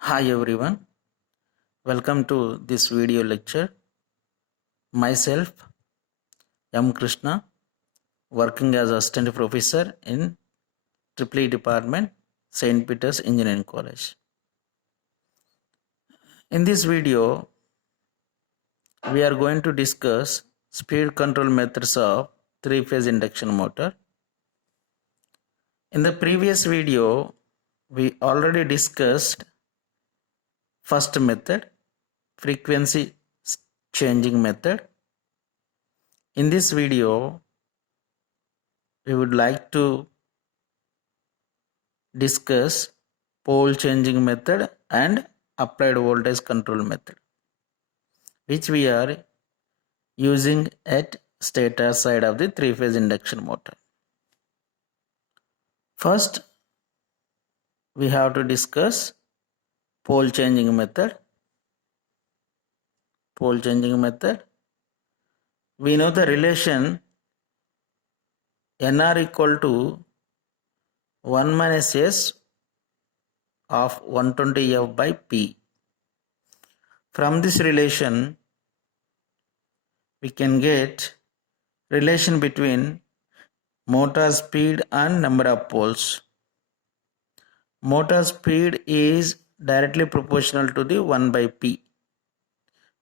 Hi everyone, welcome to this video lecture. Myself, M. Krishna, working as assistant professor in EEE department, St. Peter's Engineering College. In this video, we are going to discuss speed control methods of three-phase induction motor. In the previous video, we already discussed first method, frequency changing method. In this video, we would like to discuss pole changing method and applied voltage control method, which we are using at stator side of the three-phase induction motor. First, we have to discuss pole changing method. Pole changing method. We know the relation NR equal to 1 minus S of 120F by P. From this relation, we can get relation between motor speed and number of poles. Motor speed is directly proportional to the 1 by P,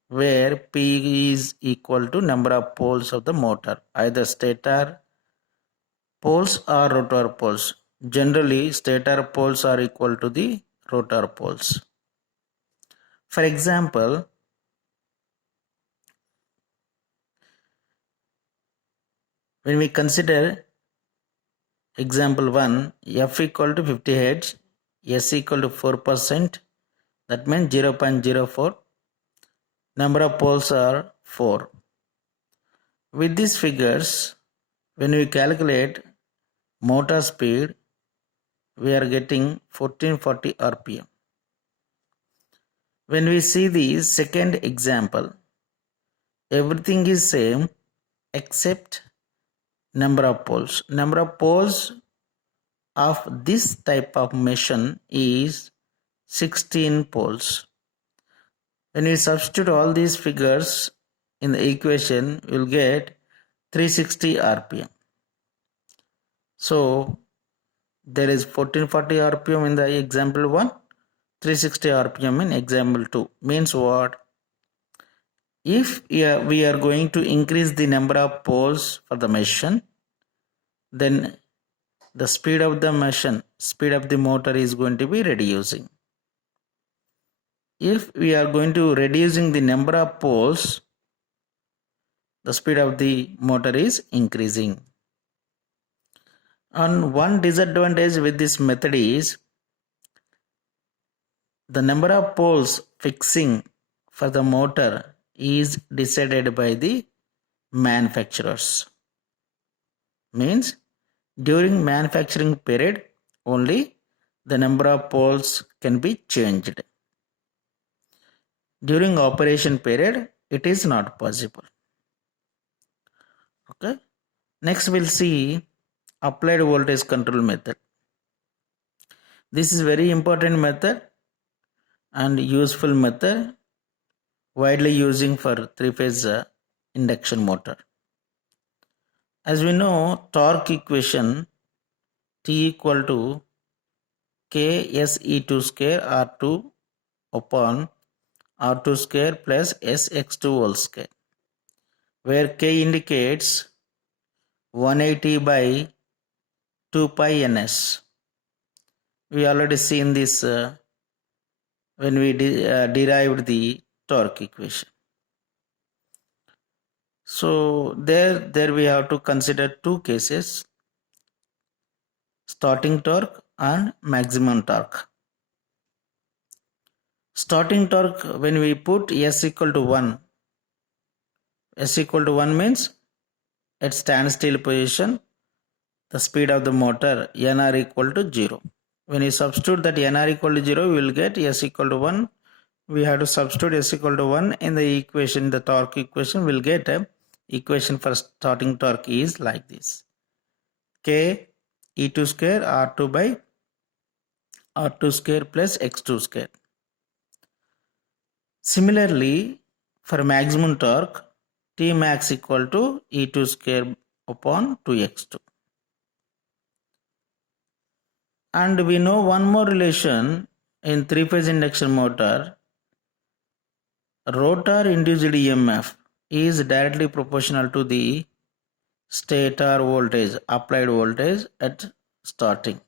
where P is equal to number of poles of the motor, either stator poles or rotor poles. Generally, stator poles are equal to the rotor poles. For example, when we consider example 1, F equal to 50 Hz, S equal to 4%, that means 0.04. Number of poles are 4. With these figures, when we calculate motor speed, we are getting 1440 RPM. When we see the second example, everything is same except number of poles. Number of poles of this type of machine is 16 poles. When we substitute all these figures in the equation, we will get 360 RPM. So there is 1440 RPM in the example 1, 360 RPM in example 2. Means what? If we are going to increase the number of poles for the machine, then the speed of the machine, speed of the motor is going to be reducing. If we are going to reducing the number of poles, the speed of the motor is increasing. And one disadvantage with this method is the number of poles fixing for the motor is decided by the manufacturers. Means during manufacturing period only the number of poles can be changed. During operation period it is not possible. Okay. Next we'll see applied voltage control method. This is very important method and useful method, widely using for three-phase induction motor. As we know, torque equation T equal to KSE2 square R2 upon R2 square plus SX2 whole square, where K indicates 180 by 2 pi ns. We already seen this when we derived the torque equation. So there we have to consider two cases, starting torque and maximum torque. Starting torque, when we put S equal to 1, S equal to 1 means at standstill position, the speed of the motor NR equal to 0. When you substitute that NR equal to 0, we will get S equal to 1. We have to substitute S equal to 1 in the equation, the torque equation. We will get a equation for starting torque is like this. K E2 square R2 by R2 square plus X2 square. Similarly, for maximum torque, T max equal to E2 square upon 2x2. And we know one more relation in three-phase induction motor. Rotor induced EMF is directly proportional to the stator voltage, applied voltage at starting.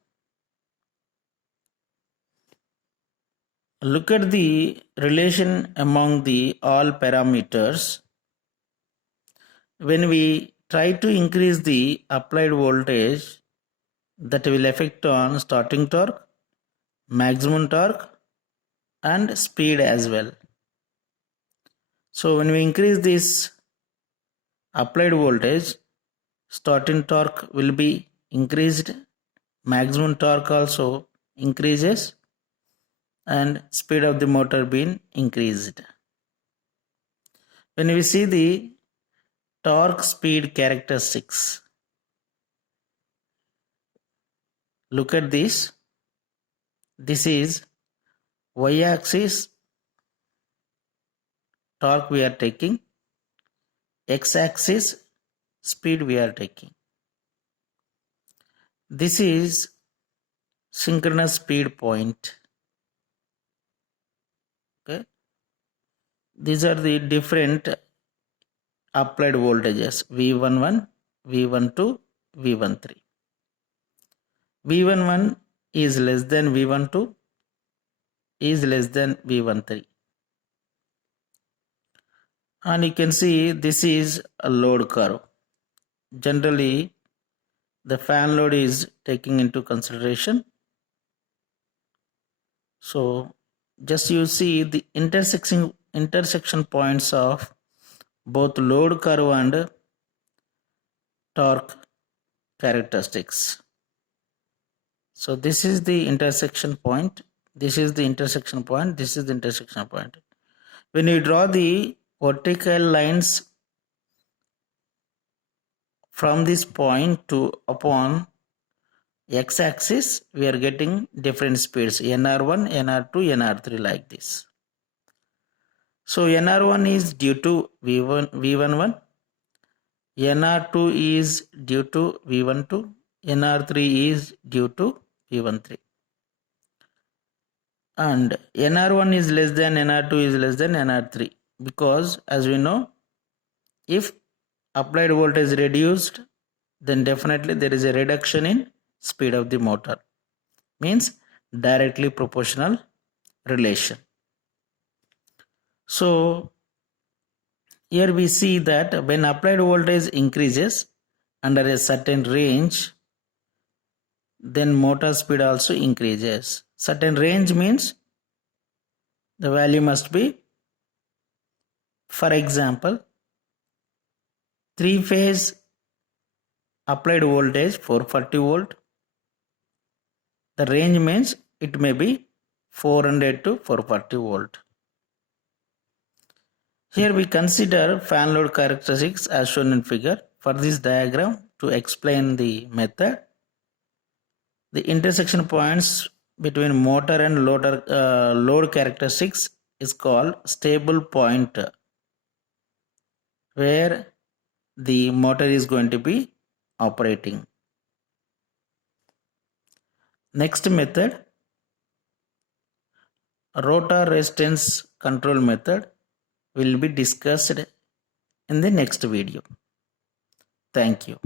Look at the relation among the all parameters. When we try to increase the applied voltage, that will affect on starting torque, maximum torque and speed as well. So when we increase this applied voltage, starting torque will be increased, maximum torque also increases and speed of the motor being increased. When we see the torque speed characteristics, look at this. This is y-axis torque we are taking, x-axis speed we are taking. This is synchronous speed point. Okay. These are the different applied voltages V11, V12, V13. V11 is less than V12 is less than V13. And you can see this is a load curve. Generally, the fan load is taking into consideration. So just you see the intersection points of both load curve and torque characteristics. So this is the intersection point, this is the intersection point, this is the intersection point. When you draw the vertical lines from this point to upon x-axis, we are getting different speeds, NR1, NR2, NR3 like this. So NR1 is due to V11, NR2 is due to V12, NR3 is due to V13. And NR1 is less than NR2 is less than NR3, because as we know, if applied voltage is reduced, then definitely there is a reduction in speed of the motor, means directly proportional relation. So here we see that when applied voltage increases under a certain range, then motor speed also increases. Certain range means the value must be, for example, three-phase applied voltage 440 volt. The range means it may be 400 to 440 volt. Here we consider fan load characteristics as shown in figure. For this diagram, to explain the method, the intersection points between motor and load characteristics is called stable point, where the motor is going to be operating. Next method, rotor resistance control method, will be discussed in the next video. Thank you.